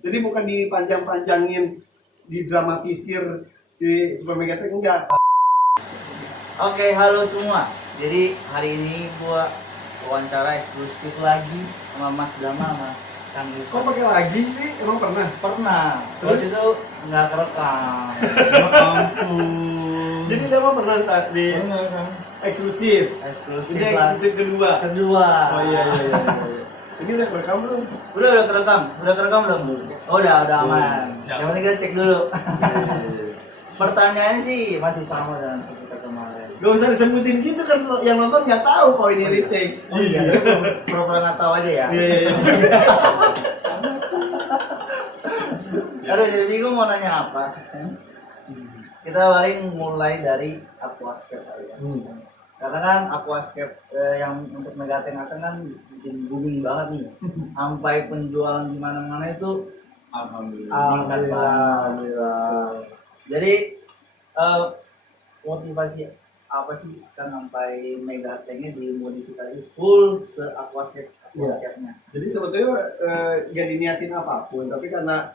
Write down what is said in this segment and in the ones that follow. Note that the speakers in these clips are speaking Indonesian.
Jadi bukan dipanjang-panjangin, didramatisir si Super Megatank, enggak. Oke, halo semua. Jadi hari ini gua wawancara eksklusif lagi sama Mas Dama sama Kang Ivan. Kok pakai lagi sih? Emang pernah? Pernah. Terus? Waktu itu nggak kerekam. Ya ampun. Jadi Dama pernah di eksklusif. Eksklusif. Ini lah. eksklusif kedua. Oh iya. Ini udah kerekam belum? Udah kerekam. Udah kerekam belum? Oh, udah aman. Siap. Yang penting kita cek dulu. Pertanyaannya sih masih sama dengan seputar kemarin. Gak usah disebutin gitu kan, yang nonton nggak tahu kalau ini retake. Oh iya, pura-pura nggak tahu aja ya. Iya. Aduh, jadi bingung mau nanya apa. Kita paling mulai dari Aquascape kali ya. Karena kan Aquascape yang untuk Megatank kan bikin booming banget nih. Sampai penjualan di mana-mana itu Alhamdulillah. Jadi motivasi apa sih kan sampai Megatank-nya dimodifikasi full Aquascape-nya? Jadi sebetulnya gak diniatin apapun, tapi karena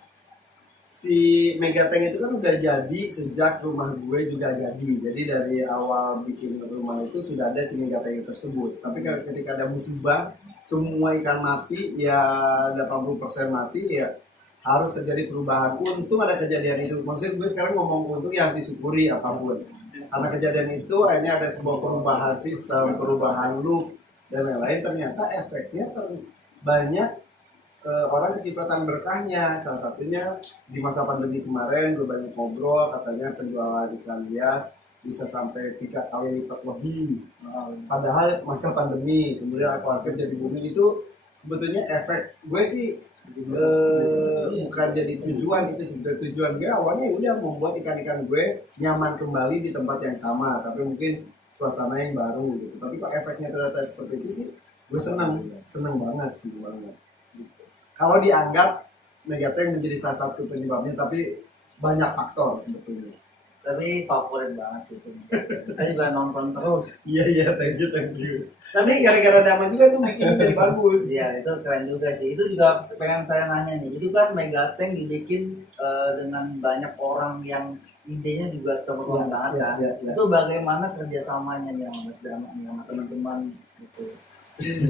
si Megatank itu kan udah jadi sejak rumah gue juga jadi. Jadi dari awal bikin rumah itu sudah ada si Megatank tersebut. Tapi ketika ada musibah, semua ikan mati, ya 80% mati, ya harus terjadi perubahan. Untung ada kejadian itu. Maksudnya gue sekarang ngomong untuk yang disyukuri apapun. Karena kejadian itu akhirnya ada sebuah perubahan sistem, perubahan look, dan lain-lain. Ternyata efeknya banyak orang kecipratan berkahnya. Salah satunya di masa pandemi kemarin gue banyak ngobrol, katanya penjualan ikan hias bisa sampai 3 kali lipat lebih. Padahal masa pandemi, kemudian Aquascape jadi booming, itu sebetulnya efek gue sih bukan jadi tujuan. Itu sebetulnya tujuan gue awalnya udah membuat ikan-ikan gue nyaman kembali di tempat yang sama, tapi mungkin suasana yang baru gitu. Tapi kok efeknya ternyata seperti itu sih, gue seneng banget sih banget. Kalau dianggap Megatank menjadi salah satu penyebabnya, tapi banyak faktor sebetulnya. Tapi favorit banget sih itu. Saya juga nonton terus. Iya, thank you. Tapi gara-gara Dama juga tuh bikin jadi bagus. Iya, itu keren juga sih. Itu juga pengen saya nanya nih. Itu kan Megatank dibikin dengan banyak orang yang idenya juga cemerlang banget kan. Iya. Itu bagaimana kerjasamanya yang sama teman-teman gitu.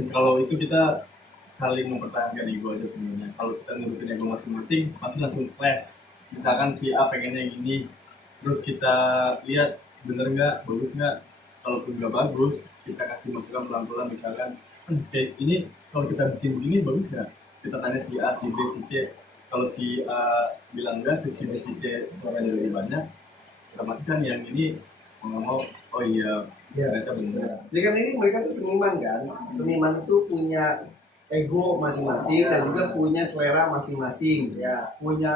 Kalau itu kita saling mempertahankan ego aja sebenarnya. Kalau kita nurutin ego masing-masing, pasti langsung clash. Misalkan si A pengennya gini, terus kita lihat bener nggak, bagus nggak. Kalaupun nggak bagus, kita kasih masukan pelan-pelan. Misalkan kayak ini, kalau kita bikin begini bagus nggak? Kita tanya si A, si B, si C. Kalau si A bilang enggak, terus si B, si C suaranya lebih banyak, otomatis kan yang ini mau oh iya, ternyata bener. Jadi kan ini mereka tuh seniman kan. Seniman itu punya ego masing-masing dan juga punya selera masing-masing. Ya. Punya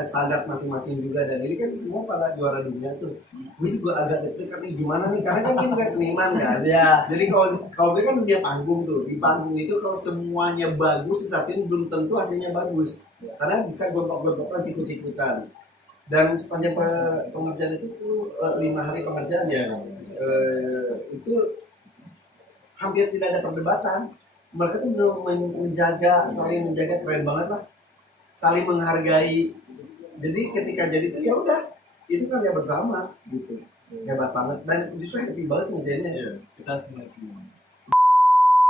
standar masing-masing juga. Dan ini kan semua pada juara dunia tuh. Gue juga agak deg-degan nih gimana nih, karena kan dia juga seniman kan. Ya. Jadi kalau dia kan dunia panggung tuh. Di panggung itu kalau semuanya bagus, saat ini belum tentu hasilnya bagus. Karena bisa gontok-gontokan, sikut-sikutan. Dan sepanjang pengerjaan itu tuh 5 hari pengerjaan ya, itu hampir tidak ada perdebatan. Mereka tuh belum saling menjaga, keren banget lah, saling menghargai. Jadi ketika jadi itu ya udah, itu kan ya bersama gitu, hebat banget. Dan justru happy banget ngerjainnya. Iya, kita semua.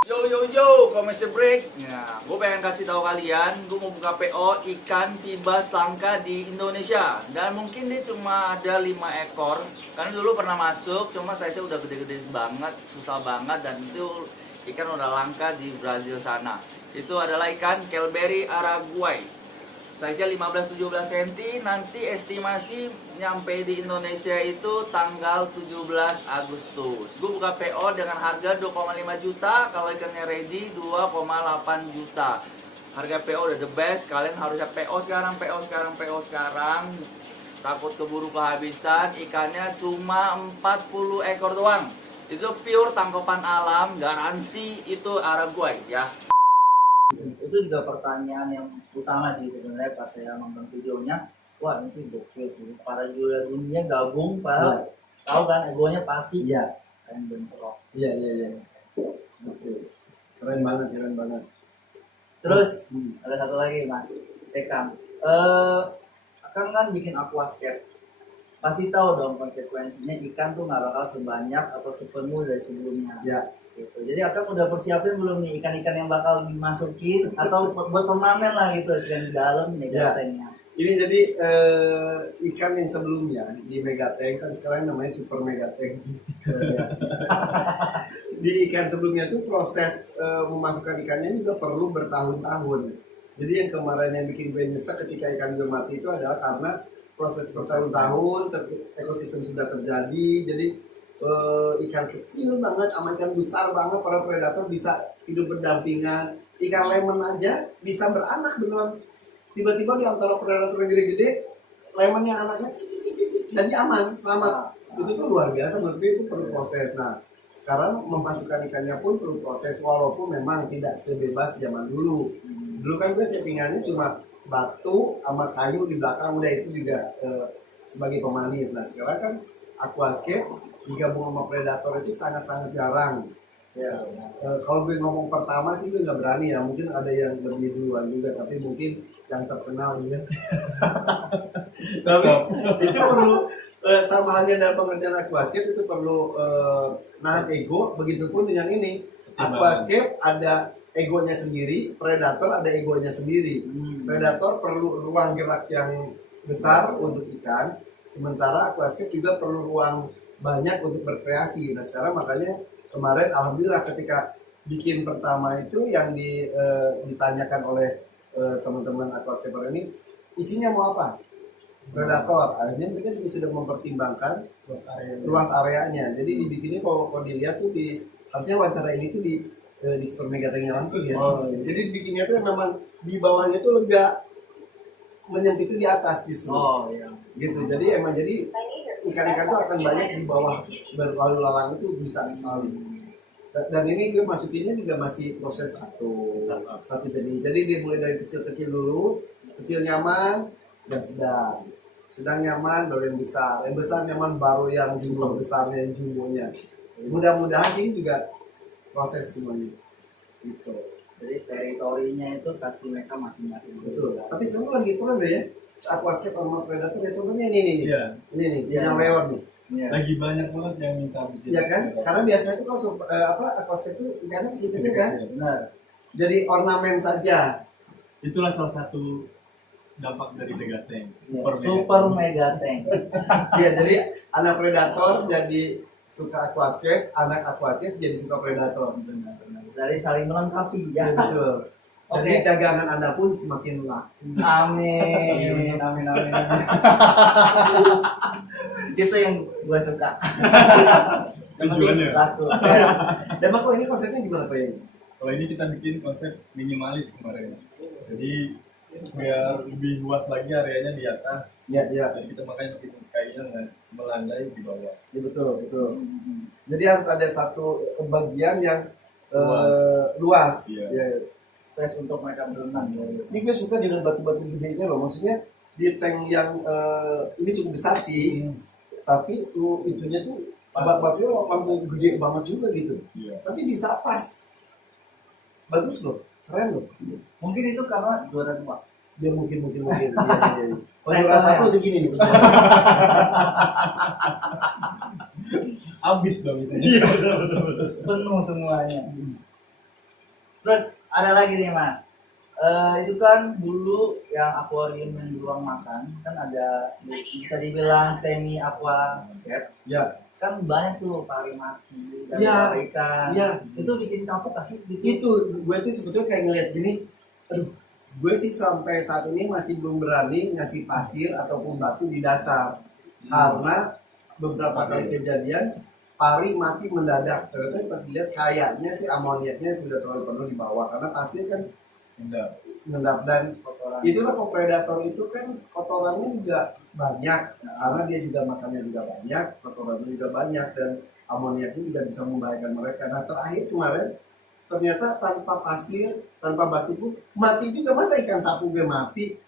Yo, commercial break. Nah, gue pengen kasih tahu kalian, gue mau buka PO ikan pibas langka di Indonesia. Dan mungkin dia cuma ada 5 ekor. Karena dulu pernah masuk, cuma size-nya udah gede-gede banget, susah banget, dan itu ikan udah langka di Brazil sana. Itu adalah ikan Kelberry Araguay. Size-nya 15-17 cm. Nanti estimasi nyampe di Indonesia itu tanggal 17 Agustus. Gue buka PO dengan harga 2,5 juta. Kalau ikannya ready 2,8 juta. Harga PO udah the best. Kalian harusnya PO sekarang. Takut keburu kehabisan. Ikannya cuma 40 ekor doang. Itu pure tangkapan alam, garansi itu Araguay ya. Itu juga pertanyaan yang utama sih sebenarnya pas saya nonton videonya. Wah, ini sih gokil sih. Para juara dunia gabung, para tahu kan egonya pasti. Iya. Keren bentrok. Iya. Oke. Keren banget. Terus ada satu lagi Mas. Kang. Akang kan bikin aquascape. Pasti tahu dong konsekuensinya ikan tuh nggak bakal sebanyak atau sepenuh dari sebelumnya. Ya. Gitu. Jadi akang udah persiapin belum nih ikan-ikan yang bakal dimasukin atau buat permanen lah gitu yang di dalam megatank-nya. Ini jadi ikan yang sebelumnya di megatank kan sekarang namanya super megatank. Di ikan sebelumnya tuh proses memasukkan ikannya juga perlu bertahun-tahun. Jadi yang kemarin yang bikin gue nyesek ketika ikan gue mati itu adalah karena proses bertahun-tahun, ekosistem sudah terjadi. Jadi ikan kecil banget sama ikan besar banget, para predator bisa hidup berdampingan. Ikan lemon aja bisa beranak beneran. Tiba-tiba di antara predator yang gede-gede, lemon yang anaknya cicit dan dia aman, selamat. Itu tuh luar biasa, menurut gue itu perlu proses. Nah, sekarang memasukkan ikannya pun perlu proses, walaupun memang tidak sebebas zaman dulu. Dulu kan gue settingannya cuma batu sama kayu di belakang, udah itu juga sebagai pemanis. Nah sekarang kan aquascape digabung sama predator itu sangat-sangat jarang. Ya, kalau gue ngomong pertama sih gue nggak berani ya, mungkin ada yang lebih duluan juga, tapi mungkin yang terkenal gitu. Tapi itu perlu sama halnya dalam pengertian aquascape itu perlu nahan ego, begitupun dengan ini. Aquascape ada egonya sendiri, predator ada egonya sendiri. Predator perlu ruang gerak yang besar untuk ikan, sementara aquascape juga perlu ruang banyak untuk berkreasi. Nah sekarang makanya kemarin alhamdulillah ketika bikin pertama itu yang ditanyakan oleh teman-teman aquascaper ini, isinya mau apa? Predator. Akhirnya mereka juga sudah mempertimbangkan luas areanya. Jadi dibikinnya kalau dilihat tuh harusnya wawancara ini tuh di super megatank langsung ya. Jadi bikinnya tuh memang di bawahnya tuh lega, menyempit itu di atas justru. Iya. Gitu. Jadi emang jadi ikan-ikan tuh akan banyak di bawah berlalu lalang itu bisa sekali. Dan ini gue masukinnya juga masih proses satu jenis. Jadi dia mulai dari kecil-kecil dulu, kecil nyaman dan sedang nyaman baru yang besar nyaman baru yang super besarnya, yang jumbonya. Mudah-mudahan sih juga proses semuanya gitu. Jadi teritorinya itu kasih mereka masing-masing. Betul. Tapi semua lagi tren deh ya. Aquascape sama predator ya, contohnya ini nih. Iya. Ini nih, Iya. yang lewat nih. Iya. Lagi banyak banget yang minta bikin. Iya kan? Karena biasanya itu kalau aquascape itu ikannya kecil-kecil kan. Benar. Jadi ornamen saja. Itulah salah satu dampak dari megatank. Super megatank. Iya, jadi anak predator jadi suka aquascape, anak aquascape jadi suka predator. Benar. Dari saling melengkapi ya. Betul. Jadi dagangan Anda pun semakin laku. Amin. Itu yang gue suka. Yang penting laku. Dan kok ini konsepnya gimana Pak ya? Kalau ini kita bikin konsep minimalis kemarin. Jadi biar lebih luas lagi areanya di atas. Iya. Jadi kita makanya bikin kayunya melandai di bawah. Ya, betul. Jadi harus ada satu bagian yang luas. Iya. Ya. Space untuk mereka berenang. Ini gue suka dengan batu-batu gedenya loh, maksudnya di tank yang ini cukup besar sih, tapi itunya tuh batunya langsung gede banget juga gitu. Iya. Tapi bisa pas, bagus loh, keren loh. Mungkin itu karena juara 2. Ya mungkin. Iya. Oh, juara 1 segini nih. Abis dong isinya. Iya, Penuh semuanya. Terus ada lagi nih Mas. Itu kan dulu yang akuarium yang di ruang makan kan ada bisa dibilang semi aquascape. Ya. Kan banyak tuh pari mati dan Ya. ikan. Ya. Itu bikin kapok kasih gitu. Itu gue tuh sebetulnya kayak ngeliat gini, aduh, gue sih sampai saat ini masih belum berani ngasih pasir ataupun batu di dasar, karena beberapa kali kejadian pari mati mendadak. Ternyata pas dilihat kayaknya sih amoniaknya sudah terlalu penuh di bawah, karena pasir kan ngendap dan Kotoran. itulah kok predator itu kan kotorannya juga banyak, karena dia juga makannya juga banyak, kotorannya juga banyak, dan amoniaknya juga bisa membahayakan mereka. Nah terakhir kemarin ternyata tanpa pasir, tanpa batu pun mati juga. Masa ikan sapu gue mati?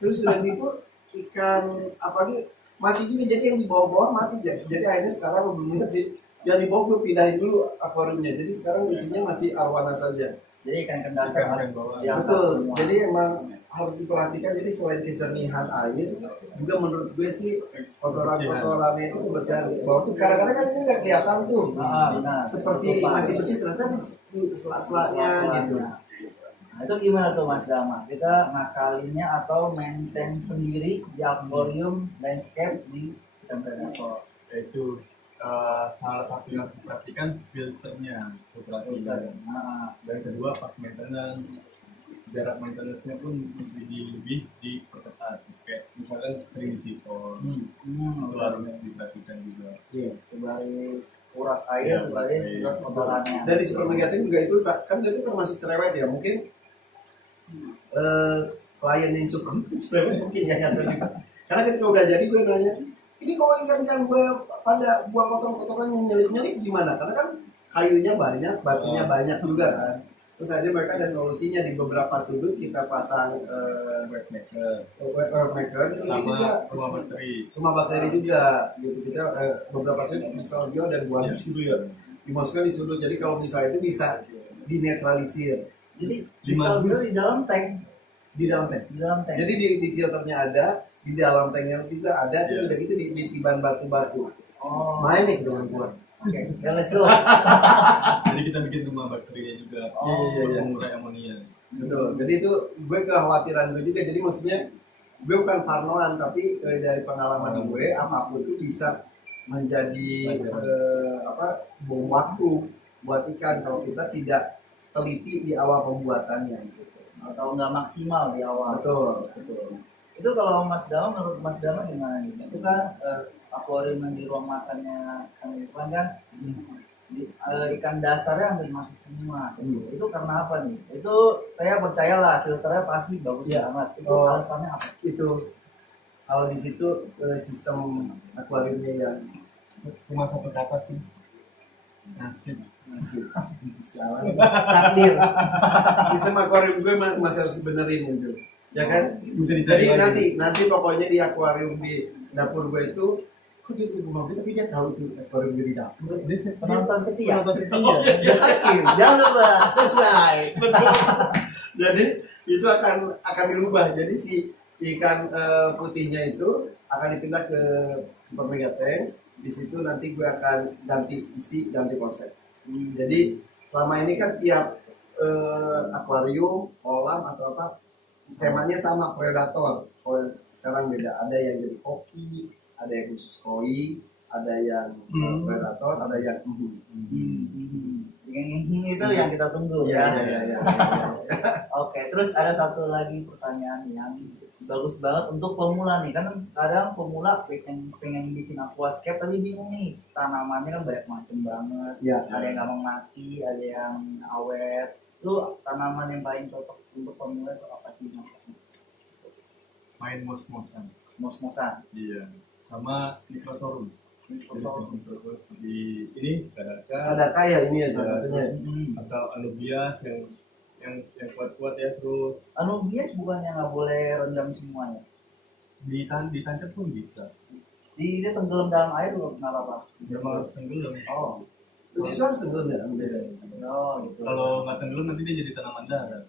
Terus udah gitu ikan apa nih mati juga, jadi yang di bawah-bawah mati aja. Jadi akhirnya sekarang belum lihat sih, yang di bawah gue pindahin dulu akuariumnya. Jadi sekarang isinya masih arowana saja. Jadi ikan dasar Ikan bawah. yang Betul. semua. Jadi emang harus diperhatikan. Jadi selain kejernihan air, juga menurut gue sih kotoran-kotorannya itu kebersihan. Walaupun kadang-kadang kan ini nggak kelihatan tuh, Benar. seperti masih bersih, ternyata di sela-selanya gitu. Nah, itu gimana tuh Mas Dama? Kita ngakalinnya atau maintain sendiri di akuarium landscape di ikan predator. Yaitu salah satu yang harus diperhatikan filternya operasinya. Nah, Dan kedua pas maintenance, jarak maintenance-nya pun mesti lebih diperketat. Kayak misalkan sering disikor, itu harus diperhatikan juga. Iya. sebagai kuras air, Iya, sebagai kuras air. sedot kotorannya. Dan di super megatank juga itu kan itu termasuk cerewet ya, mungkin klien yang cukup cerewet mungkin ya kan. Karena ketika udah jadi gue nanya, ini kalau ikan gue pada buang kotoran yang nyelip gimana? Karena kan kayunya banyak, batunya banyak juga kan. Terus akhirnya mereka ada solusinya, di beberapa sudut kita pasang Wet maker wet maker, di sini sama juga rumah bakteri. juga gitu. Kita beberapa sudut misal dia dan buah gitu ya, dimasukkan di sudut. Jadi kalau misalnya itu bisa dinetralisir Jadi 5 install di dalam tank, di dalam tank. di dalam tank. Jadi di filternya ada, di dalam tanknya juga ada, terus Iya. udah gitu di tiban batu-batu. Oh, Main nih dengan gua. oke. Ya, let's go. Jadi kita bikin rumah bakterinya juga. Iya. Mengurai amonia. Betul. Jadi itu gue kekhawatiran gue juga. Jadi maksudnya gue bukan parnoan, tapi dari pengalaman gue apapun itu bisa menjadi bom waktu buat ikan kalau kita tidak teliti di awal pembuatannya. Gitu. Atau nggak maksimal di awal. Betul. Itu kalau Mas Dama, menurut Mas Dama gimana nih? Itu kan akuarium yang di ruang makannya Kang Irfan kan ikan dasarnya hampir mati semua. Itu karena apa nih? Itu saya percayalah filternya pasti bagus Iya. banget. Itu Oh. alasannya apa? Itu kalau di situ sistem akuariumnya yang Cuma satu kata sih. Nasib. sialan. Takdir. Sistem akuarium gue masih harus dibenerin gitu. Ya kan? Bisa dicari Jadi lagi. nanti pokoknya di akuarium di dapur gue itu, kok dia belum ngomong tapi dia tahu itu akuarium gue di dapur. Penonton setia. Penonton setia. Takdir. Jangan lupa subscribe. Jadi itu akan dirubah. Jadi si ikan putihnya itu akan dipindah ke super mega tank. Di situ nanti gue akan ganti isi, ganti konsep. Jadi selama ini kan tiap akuarium, kolam atau apa temanya sama, predator. Kalau sekarang beda, ada yang jadi koki, ada yang khusus koi, ada yang predator, ada yang Yang itu yang kita tunggu ya. ya. Oke, terus ada satu lagi pertanyaan yang bagus banget untuk pemula nih. Kan kadang pemula pengen bikin aquascape tapi bingung nih, tanamannya kan banyak macam banget. Ya. Ada yang gampang mati, ada yang awet. Itu tanaman yang paling cocok untuk pemula itu apa sih? Main mos-mosan. Mos-mosan. Iya. Sama Microsorum. Di ini Kadaka Ada kaya ini ya katanya. atau Anubias yang kuat-kuat ya, terus Anubias bukannya nggak boleh rendam semuanya? ditancap pun bisa. Dia tenggelam dalam air loh, nggak apa-apa. Memang harus tenggelam. Oh, Itu harus tenggelam ya biasanya. oh gitu. Kalau nggak tenggelam nanti dia jadi tanaman darat.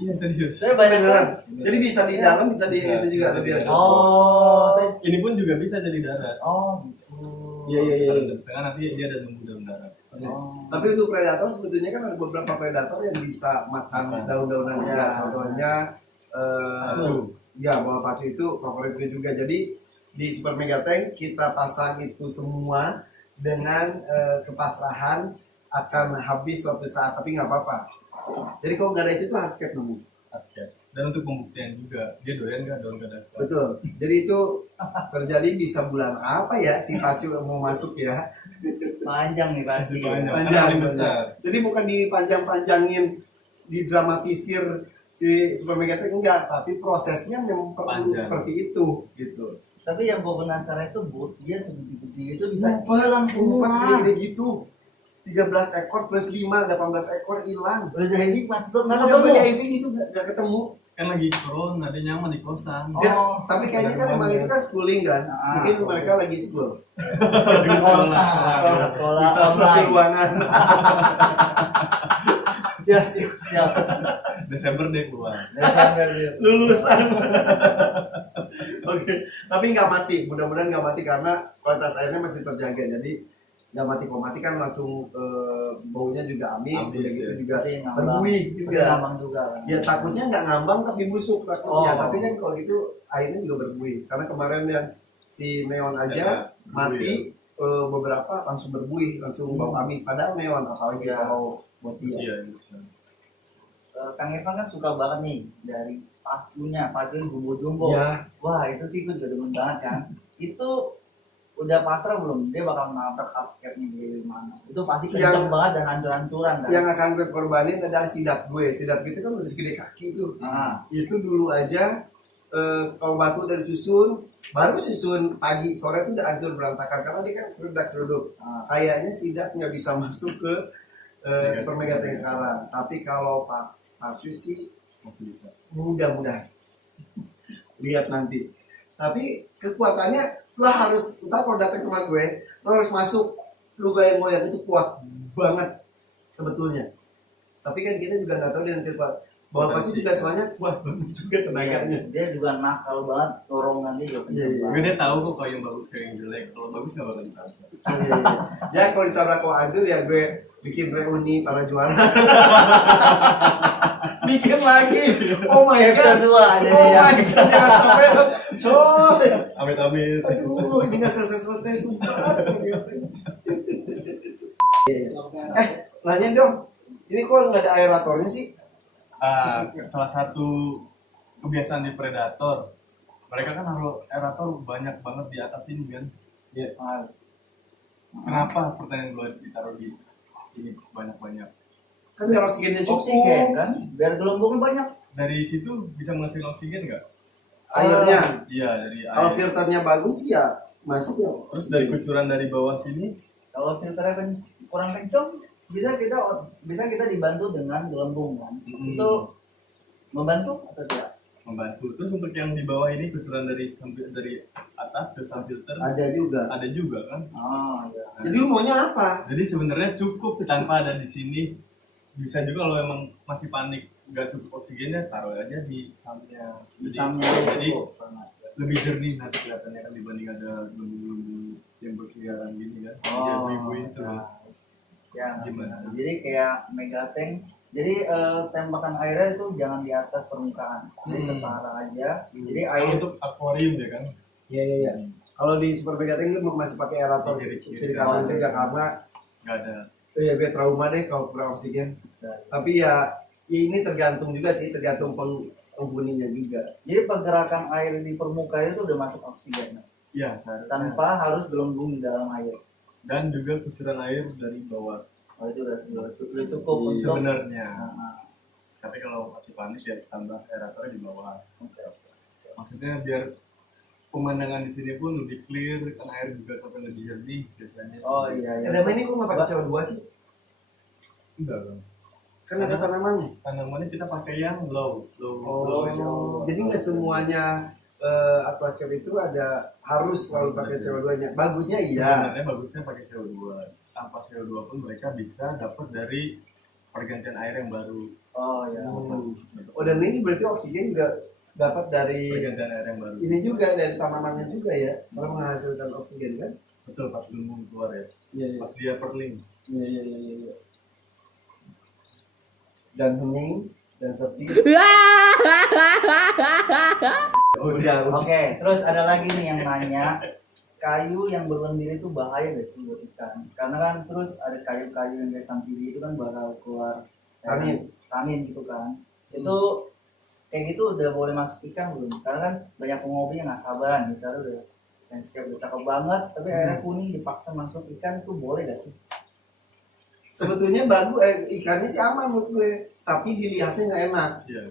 Iya serius. Saya banyak Beneran. kan. Jadi bisa di dalam, bisa di itu juga lebih asik. Oh, saya. Ini pun juga bisa jadi darat. Oh, gitu. Iya. Setengah nanti dia ada tumbuh dalam darat. Oh. Tapi untuk predator sebetulnya kan ada beberapa predator yang bisa makan daun-daunannya. Ya. Contohnya Pacu. ya, buah pacu itu favorit gue juga. Jadi di super mega tank kita pasang itu semua dengan kepasrahan akan habis suatu saat, tapi nggak apa-apa. Jadi kalau nggak ada itu tuh hardscape nemu. Asket. Dan untuk pembuktian juga, dia doyan nggak daun Kadaka. Betul. Jadi itu terjadi bisa bulan apa ya si pacu mau masuk ya? Panjang nih pasti. Panjang. Panjang, Paling besar. Jadi bukan dipanjang-panjangin, didramatisir si super mega tank, enggak, tapi prosesnya memang perlu Panjang. seperti itu gitu. Tapi yang gue penasaran itu dia segede-gede itu bisa hilang Semua semua. segede gitu. 13 ekor plus 5, 18 ekor hilang. Udah jadi mantap, nggak Kalau ketemu. di IV itu nggak ketemu. Kan lagi corona, dia nyaman di kosan. Oh. Dia- tapi kayaknya kan emang itu kan schooling kan. Mungkin mereka lagi school. Sekolah Bisa satu online. ruangan. Siap. Desember dia keluar. Desember dia. Lulusan. Oke, tapi nggak mati. Mudah-mudahan nggak mati karena kualitas airnya masih terjaga. Jadi nggak mati. Kalau mati kan langsung baunya juga amis, udah gitu ya. juga Pasti ngambang. berbuih Pasti juga. ngambang juga kan. Ya takutnya nggak ngambang tapi busuk takutnya. Oh. Tapi kan kalau gitu airnya juga berbuih. Karena kemarin yang si neon aja Ya, mati beberapa langsung berbuih, langsung bau amis. Padahal neon apalagi Ya. kalau buat dia. Iya. Kang Irfan kan suka banget nih dari pacunya jumbo-jumbo. Ya. Wah itu sih gue juga demen banget kan. Itu udah pasrah belum? Dia bakal nabrak upscape-nya di mana? Itu pasti kenceng banget dan hancur-hancuran kan. Yang akan gue korbanin adalah sidat gue. Sidat itu kan udah segede kaki tuh. Nah, Itu dulu aja kalau batu dari susun, baru susun pagi sore itu udah hancur berantakan karena dia kan serudak. nah. Kayaknya sidat nggak bisa masuk ke Super Mega Tank sekarang. Tapi kalau Pak Pasu sih Masih bisa. mudah-mudahan lihat nanti. Tapi kekuatannya lo harus ntar kalau datang ke rumah gue, lo harus masuk, lo goyang-goyang itu kuat banget sebetulnya. Tapi kan kita juga nggak tahu dia nanti Pak. Bahwa Pasu juga soalnya kuat banget juga tenaganya. Dia juga nakal banget, dorongan dia juga Iya, kenceng iya. Tapi banget. dia tahu kok kalau yang bagus kayak yang jelek. Kalau bagus nggak bakal ditabrak. Iya. Ya kalau ditabrak kau ajur ya gue bikin reuni para juara. Bikin lagi. Oh my Chapter god. 2 jadi Oh ya. my god, jangan sampai dong. Coy. Amit-amit. Aduh, ini nggak selesai-selesai sumpah. Nanya dong. Ini kok nggak ada aeratornya sih? Salah satu kebiasaan di Predator, mereka kan naruh aerator banyak banget di atas ini kan. Ah, Kenapa pertanyaan gue ditaruh di ini banyak-banyak? Kan biar oksigennya oksigen cukup. kan, biar gelembungnya banyak. Dari situ bisa menghasilkan oksigen nggak? Airnya. Iya, dari Kalau air. filternya bagus ya masuk ya. Terus dari kucuran dari bawah sini, Kalau filternya kurang kencang, bisa kita dibantu dengan gelembung kan. Itu membantu atau tidak? membantu. Terus untuk yang di bawah ini kucuran dari atas ke sam filter Ada juga. ada juga kan. Oh iya. Nah, Jadi lu maunya apa? jadi sebenarnya cukup tanpa ada di sini. Bisa juga kalau memang masih panik nggak cukup oksigennya taruh aja di samnya. Samnya Jadi cukup banget. lebih jernih nanti kelihatannya kan dibanding ada gelembung-gelembung yang berkeliaran gini kan. Jadi Oh, ibu-ibu itu ya. gimana? Jadi kayak megatank. Jadi tembakan airnya itu jangan di atas permukaan, jadi setara aja. Jadi Kalau air untuk akuarium ya kan. Iya. Kalau di Super Mega Tank itu masih pakai aerator Di kiri kiri kanan kanan. juga karena Nggak ada. ya gue trauma deh kalau kurang oksigen. Tapi ya ini tergantung juga sih, tergantung penghuninya juga. jadi pergerakan air di permukaan itu udah masuk oksigen Iya, seharusnya. tanpa harus gelembung di dalam air. Dan juga kucuran air dari bawah. Oh, itu udah cukup Iya. untuk. Sebenarnya. Nah, Tapi kalau masih panik ya tambah aerator di bawah. oke. Maksudnya biar pemandangan di sini pun lebih clear, kan air juga sampai lebih jernih biasanya. Oh iya iya. Ada ini kok nggak pakai CO2 sih? Enggak kan. Kan ada tanamannya. Tanamannya kita pakai yang low Jadi nggak semuanya aquascape itu ada harus selalu pakai CO2-nya. Bagusnya iya. Sebenarnya bagusnya pakai CO2. Tanpa CO2 pun mereka bisa dapat dari pergantian air yang baru. Oh iya. Oh dan ini berarti oksigen juga dapat dari Pergantian air yang baru. ini juga dari tanamannya juga ya, malah menghasilkan oksigen kan? Betul, pas gelembung keluar ya. Iya Pas dia perling. iya. Dan hening dan sepi. Udah. Oke, terus ada lagi nih yang nanya, kayu yang berlendir itu bahaya gak sih buat ikan? Karena kan terus ada kayu-kayu yang kayak sampiri itu kan bakal keluar tanin gitu kan. Itu kayak gitu udah boleh masuk ikan belum? Karena kan banyak pengopinya nggak sabaran, misalnya udah landscape udah cakep banget, tapi airnya kuning dipaksa masuk ikan itu boleh gak sih? Sebetulnya bagus, ikannya sih aman menurut gue, tapi dilihatnya nggak enak Iya,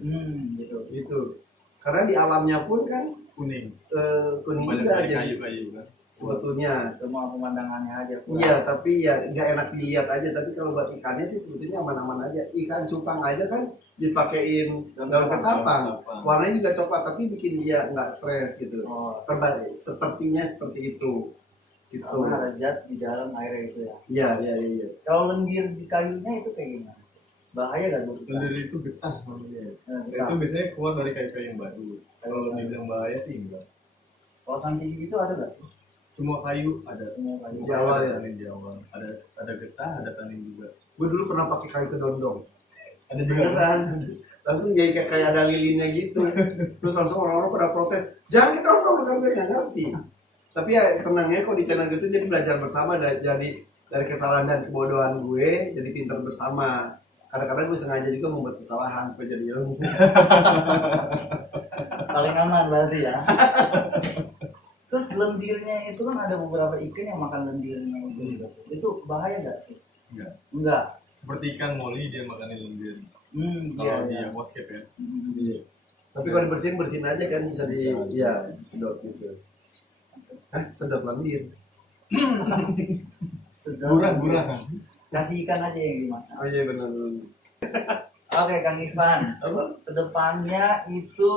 gitu. Karena di alamnya pun kan kuning. kuning Banyak juga dari jadi kayu-kayu kan. sebetulnya. Cuma pemandangannya aja. Iya, tapi ya nggak enak dilihat aja. Tapi kalau buat ikannya sih sebetulnya aman-aman aja. Ikan cupang aja kan dipakein daun ketapang, warnanya juga coklat, tapi bikin dia nggak stres gitu. Oh, Terbalik, sepertinya seperti itu. Gitu. karena ada zat di dalam air itu ya. Iya. Kalau lendir di kayunya itu kayak gimana? Bahaya gak bu? Lendir itu getah namanya. Nah, Dan itu biasanya keluar dari kayu-kayu yang baru. Kalau dibilang bahaya sih enggak. kalau santi itu ada gak? Semua kayu ada. Semua kayu. Semua Di awal ada ya? tanin di awal. Ada getah, ada tanin juga. Gue dulu pernah pakai kayu kedondong. Ada juga. Beneran. Langsung jadi kayak ada lilinnya gitu. Terus langsung orang-orang pada protes, jangan kedondong, kan gue nggak ngerti. Tapi ya senangnya kok di channel gitu jadi belajar bersama dan jadi dari kesalahan dan kebodohan gue jadi pintar bersama. Kadang-kadang gue sengaja juga membuat kesalahan supaya jadi ilmu. Paling aman berarti ya. Terus lendirnya itu kan ada beberapa ikan yang makan lendirnya itu. Itu bahaya gak? Enggak. Enggak. Seperti ikan moli dia makanin lendir. Iya, Kalau di iya. aquascape ya. Iya. Tapi kalau dibersihin aja kan bisa di, Bisa. ya sedot gitu. Sedot lendir. Gurah. Kasih ikan aja yang dimakan. Oh iya benar. Oke Kang Ivan, kedepannya itu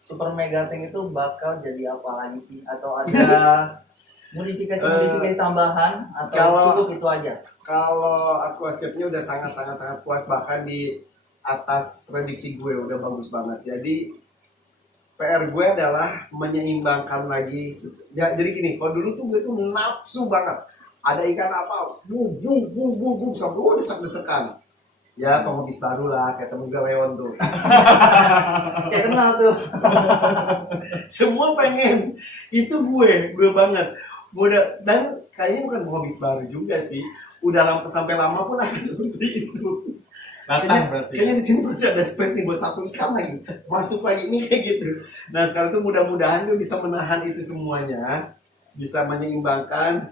Super Mega Tank itu bakal jadi apa lagi sih? Atau ada modifikasi tambahan atau kalau- cukup itu aja? Kalau aquascape-nya udah sangat puas, bahkan di atas prediksi gue udah bagus banget. Jadi PR gue adalah menyeimbangkan lagi. Ya, jadi gini, kalau dulu tuh gue tuh nafsu banget. Ada ikan apa, bu sampai desek-desekan. Ya penghabis baru lah, kayak temen gue Leon tuh. Kayak kenal tuh. Semua pengen. Itu gue banget. Dan kayaknya bukan penghabis baru juga sih. Udah sampai lama pun akan seperti itu. Kayaknya di sini masih ada space nih buat satu ikan lagi, masuk lagi ini kayak gitu. Nah sekarang tuh mudah-mudahan gue bisa menahan itu semuanya, bisa menyeimbangkan,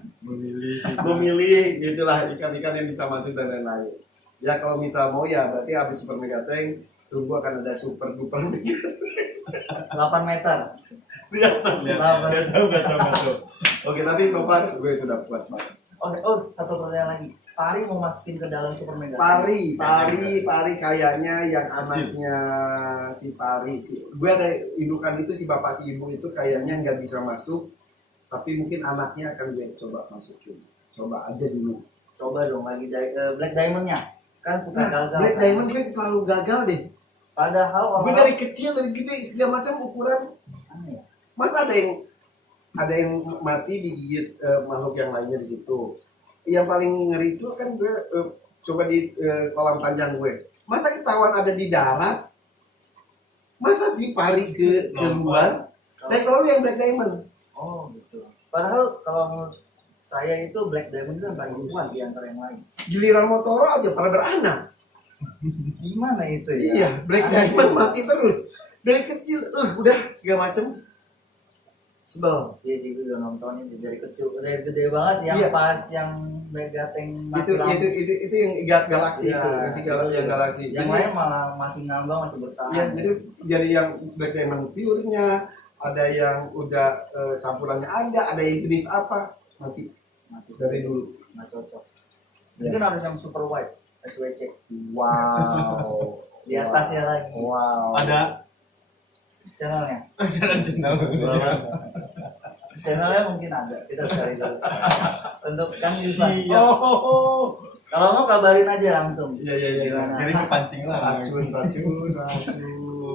memilih gitulah ikan-ikan yang bisa masuk dan lain-lain. Ya kalau misal mau ya berarti habis Super Mega Tank tunggu akan ada super duper mega 8 meter. lihat. Betul. Oke tapi so far gue sudah puas banget. Oh, satu pertanyaan lagi. Pari mau masukin ke dalam Super Mega Tank? Pari kayaknya yang anaknya si Pari sih. Gue ada indukan itu si bapak si ibu itu kayaknya nggak bisa masuk, tapi mungkin anaknya akan gue coba masukin. Coba aja dulu. Coba dong lagi Black Diamond-nya. Kan suka gagal. Black kan? Diamond gue selalu gagal deh. Padahal Gue orang dari kecil dari gede segala macam ukuran. aneh ya. Masa ada yang mati digigit makhluk yang lainnya di situ. Yang paling ngeri itu kan gue coba di kolam panjang gue. Masa ketahuan ada di darat? Masa sih pari ke luar? Nah selalu yang Black Diamond. Oh gitu. Padahal kalau menurut saya itu Black Diamond itu yang paling kuat di antara yang lain. Giliran Motoro aja pada beranak. Gimana itu ya? Iya, Black Diamond mati terus. Dari kecil, udah segala macem. Sebel. Iya sih, gue udah nontonin sih dari kecil, dari gede banget yang Iya. pas yang Mega Tank mati lampu. Itu yang galaksi Iya, itu, kan si yang galaksi. Yang Jadi- lain malah masih ngambang, masih bertahan. Ya, jadi yang Black Diamond pure-nya, ada yang udah campurannya ada yang jenis apa, mati mati dari dulu. nggak cocok. Iya. Mungkin harus yang super white, SWC. Wow. Di atasnya lagi. Wow. Ada Channelnya. channel. Channelnya mungkin ada, kita cari dulu. Untuk kan bisa. Siap. Oh. Kalau mau kabarin aja langsung. Iya. Gimana? Kirim ke pancing lah. Racun.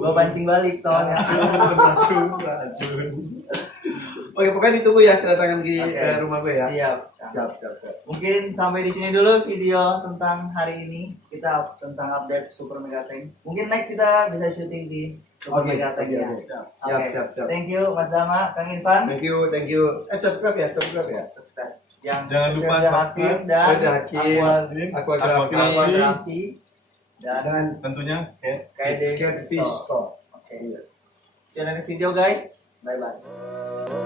Gua pancing balik soalnya. Racun. Oke, pokoknya ditunggu ya kedatangan di Oke. rumah gue ya. Siap. Siap. Mungkin sampai di sini dulu video tentang hari ini. Kita tentang update Super Mega Tank. Mungkin next kita bisa syuting di Super Oke, Mega Tank ya. oke. Oke. Siap. Thank you Mas Dama, Kang Irfan. Thank you. Subscribe ya. Subscribe. Yang Jangan lupa subscribe Hakim dan Udah Hakim. Aquagrafi. Aquagrafi dan Dan Tentunya KD Catfish Store. Oke. See you next video guys. Bye bye.